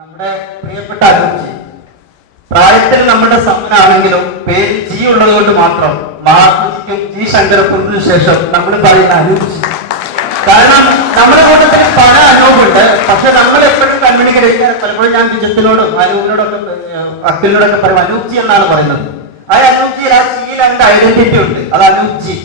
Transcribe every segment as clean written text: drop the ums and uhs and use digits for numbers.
നമ്മുടെ പ്രിയപ്പെട്ട അനൂപ്ജി പ്രായത്തിൽ നമ്മുടെ സമനാണെങ്കിലും പേര് ജി ഉള്ളത് കൊണ്ട് മാത്രം മഹാത്മജിക്കും ജി ശങ്കരപ്പുറത്തിനു ശേഷം നമ്മൾ പറയുന്ന അനൂപ്ജി. കാരണം നമ്മുടെ കൂട്ടത്തിൽ പല അനൂപുണ്ട്, പക്ഷെ നമ്മൾ എപ്പോഴും കമ്മ്യൂണിക്കേറ്റ് ചെയ്യാൻ പലപ്പോഴും ഞാൻ വിജയത്തിനോടും അനൂപിനോടൊക്കെ അഖിലിനോടൊക്കെ പറയും അനൂപ്ജി എന്നാണ് പറയുന്നത്. ആ അനൂപ്ജിയിൽ ആ ജിയിൽ അതിന്റെ ഐഡന്റിറ്റി ഉണ്ട്, അത് അനൂപ്ജി.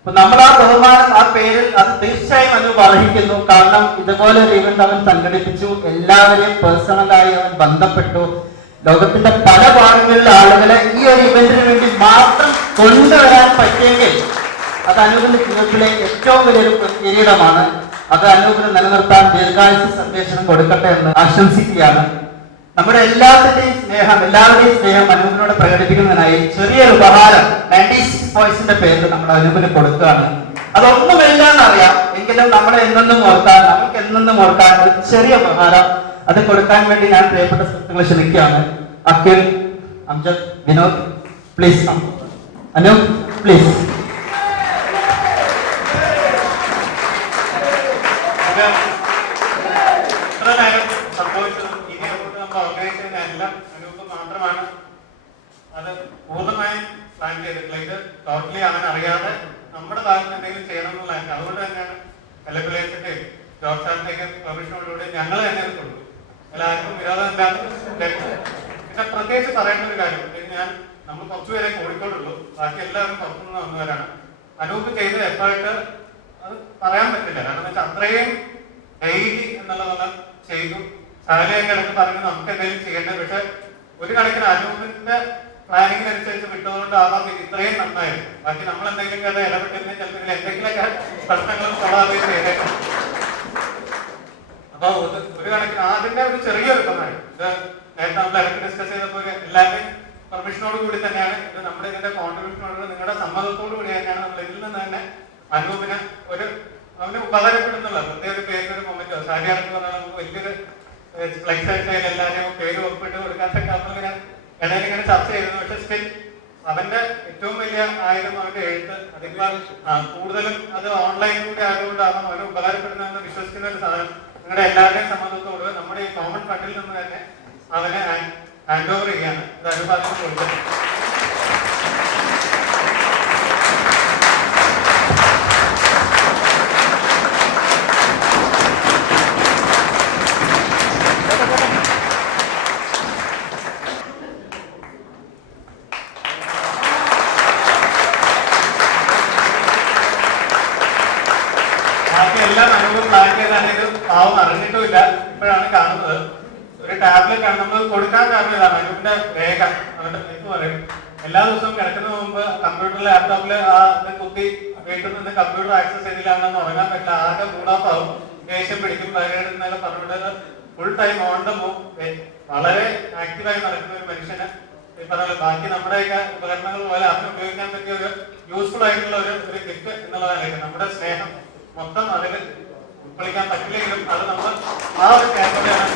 അപ്പൊ നമ്മൾ ആ ബഹുമാനം ആ പേരിൽ അത് തീർച്ചയായും അനൂപ് അർഹിക്കുന്നു. കാരണം ഇതുപോലെ ഒരു ഇവന്റ് അവൻ സംഘടിപ്പിച്ചു, എല്ലാവരെയും പേഴ്സണലായി അവൻ ബന്ധപ്പെട്ടു. ലോകത്തിന്റെ പല ഭാഗങ്ങളിലെ ആളുകളെ ഈ ഒരു ഇവന്റിന് വേണ്ടി മാത്രം കൊണ്ടുവരാൻ പറ്റിയെങ്കിൽ അത് അനൂപിന്റെ ജീവിതത്തിലെ ഏറ്റവും വലിയൊരു കിരീടമാണ്. അത് അനൂപിന് നിലനിർത്താൻ ദീർഘായുസ് സന്ദേശം കൊടുക്കട്ടെ എന്ന് ആശംസിക്കുകയാണ്. നമ്മുടെ എല്ലാവരുടെയും സ്നേഹം അനൂപിനോട് പ്രകടിപ്പിക്കുന്നതിനായി ചെറിയൊരു ഉപഹാരം 96 പോയിന്റ്സിന്റെ പേരിൽ നമ്മൾ അനൂപിന് കൊടുക്കുകയാണ്. അതൊന്നുമില്ല എന്നറിയാം, എങ്കിലും നമ്മളെ നമുക്ക് എന്നെന്നും ഓർക്കാൻ ഒരു ചെറിയ ഉപഹാരം അത് കൊടുക്കാൻ വേണ്ടി ഞാൻ പ്രിയപ്പെട്ട സുഹൃത്തുക്കളെ ക്ഷണിക്കുകയാണ്. അഖിൽ, അംജദ്, വിനോദ്, പ്ലീസ്. അനൂപ് പ്ലീസ്. മാത്രമാണ് അത് പൂർണ്ണമായും പ്ലാൻ ചെയ്തിട്ടുള്ള ഇത് ടോട്ടലി അവൻ അറിയാതെ നമ്മുടെ ഭാഗത്ത് എന്തെങ്കിലും ചെയ്യണം എന്നുള്ളതാണ്. അതുകൊണ്ട് തന്നെയാണ് കലക്കുലേഷന്റെയും ജോബ്സാറിന്റെയൊക്കെ പെർമിഷനോടുകൂടി ഞങ്ങൾ തന്നെ അത് കൊടുക്കും. എല്ലാവർക്കും വിരോധം ഇല്ലാതെ. പിന്നെ പ്രത്യേകിച്ച് പറയേണ്ട ഒരു കാര്യം, നമ്മൾ കുറച്ചുപേരെ കോഴിക്കോടുള്ളൂ, ബാക്കി എല്ലാവരും പുറത്തുനിന്ന് വന്നവരാണ്. അനൂപ് ചെയ്ത എഫേർട്ട് അത് പറയാൻ പറ്റില്ല. കാരണം എന്ന് വെച്ചാൽ അത്രയും ഡെയിലി എന്നുള്ളതെല്ലാം ചെയ്തു. സാലയൊക്കെ ഇടയ്ക്ക് പറഞ്ഞു നമുക്ക് എന്തെങ്കിലും ചെയ്യേണ്ടത്, പക്ഷെ ഒരു കണക്കിന് അനൂപിന്റെ പ്ലാനിങ്ങിനനുസരിച്ച് വിട്ടതുകൊണ്ടാവാം ഇത്രയും നന്നായിരുന്നു. ബാക്കി നമ്മൾ എന്തെങ്കിലും കഥ ഇടപെട്ടിരുന്ന ചിലപ്പോൾ എന്തെങ്കിലുമൊക്കെ പ്രശ്നങ്ങളും കൊള്ളാതെ ചെയ്തേക്കാം. അപ്പൊ ഒരു കണക്കിന് അതിന്റെ ഒരു ചെറിയൊരു കമ്മാണ് ഇത്. നേരത്തെ നമ്മൾ ഇടയ്ക്ക് ഡിസ്കസ് ചെയ്തപ്പോൾ എല്ലാവരുടെയും പെർമിഷനോട് കൂടി തന്നെയാണ് ഇത്. നമ്മുടെ ഇതിന്റെ കോൺട്രിബ്യൂഷനോട് നിങ്ങളുടെ സമ്മതത്തോടു കൂടി തന്നെയാണ് നമ്മൾ ഇതിൽ നിന്ന് തന്നെ അനൂപിന് അവന് ഉപകാരപ്പെടുന്നുള്ള പ്രത്യേക ഒരു പേരിനൊരു മൊമെന്റോ സാരിയാണെന്ന് പറഞ്ഞാൽ നമുക്ക് വലിയൊരു ഫ്ലെക്സ് ആയിട്ട് എല്ലാവരെയും പേര് ഒപ്പിട്ട് കൊടുക്കാത്തൊക്കെ നമ്മളിങ്ങനെ ഇടയിൽ ഇങ്ങനെ ചർച്ച ചെയ്തിരുന്നു. പക്ഷെ സ്റ്റിൽ അവന്റെ ഏറ്റവും വലിയ ആയുധം അവന്റെ എഴുത്ത്. അതിപ്പോൾ കൂടുതലും അത് ഓൺലൈനിലൂടെ ആയതുകൊണ്ടാണ് അവന് ഉപകാരപ്പെടുന്നതെന്ന് വിശ്വസിക്കുന്ന ഒരു സാധനം. നിങ്ങളുടെ എല്ലാവരുടെയും സമ്മതത്തോട് നമ്മുടെ ഈ കോമൺ ഫണ്ടിൽ നിന്ന് തന്നെ അവനെ ഹാൻഡ് ഓവർ ചെയ്യാണ്. ഇത് അനുപാതം കൊടുത്തത്. എല്ലാം അനുഭവം പ്ലാൻ ചെയ്താണെങ്കിൽ പാവം അറിഞ്ഞിട്ടുമില്ല, ഇപ്പോഴാണ് കാണുന്നത്. ഒരു ടാബ്ലറ്റ് ആണ് നമ്മൾ കൊടുക്കാൻ കാരണം ഇതാണ്. അനൂപിന്റെ രേഖ അവന്റെ എന്ന് പറയും എല്ലാ ദിവസവും കിടക്കുന്ന മുമ്പ് കമ്പ്യൂട്ടർ ലാപ്ടോപ്പില് ആ കുത്തി വീട്ടിൽ നിന്ന് കമ്പ്യൂട്ടർ ആക്സസ് ചെയ്തില്ലാണെന്ന് ഉറങ്ങാൻ പറ്റില്ല. ആകെ മൂഡോഫ് ആവും, ദേഷ്യം പിടിക്കും, പകരുന്നൊക്കെ പറഞ്ഞിട്ട് full time on the move വളരെ ആക്റ്റീവായി നടക്കുന്ന ഒരു മനുഷ്യന് ഈ പറഞ്ഞ ബാക്കി നമ്മുടെയൊക്കെ ഉപകരണങ്ങൾ പോലെ അതിന് ഉപയോഗിക്കാൻ പറ്റിയ ഒരു യൂസ്ഫുൾ ആയിട്ടുള്ള ഒരു ഗിഫ്റ്റ് എന്നുള്ളതായിരിക്കും. നമ്മുടെ സ്നേഹം മൊത്തം അതിൽ ഉൾക്കൊള്ളിക്കാൻ പറ്റില്ലെങ്കിലും അത് നമ്മൾ ആ ഒരു ക്യാമ്പയിനാണ്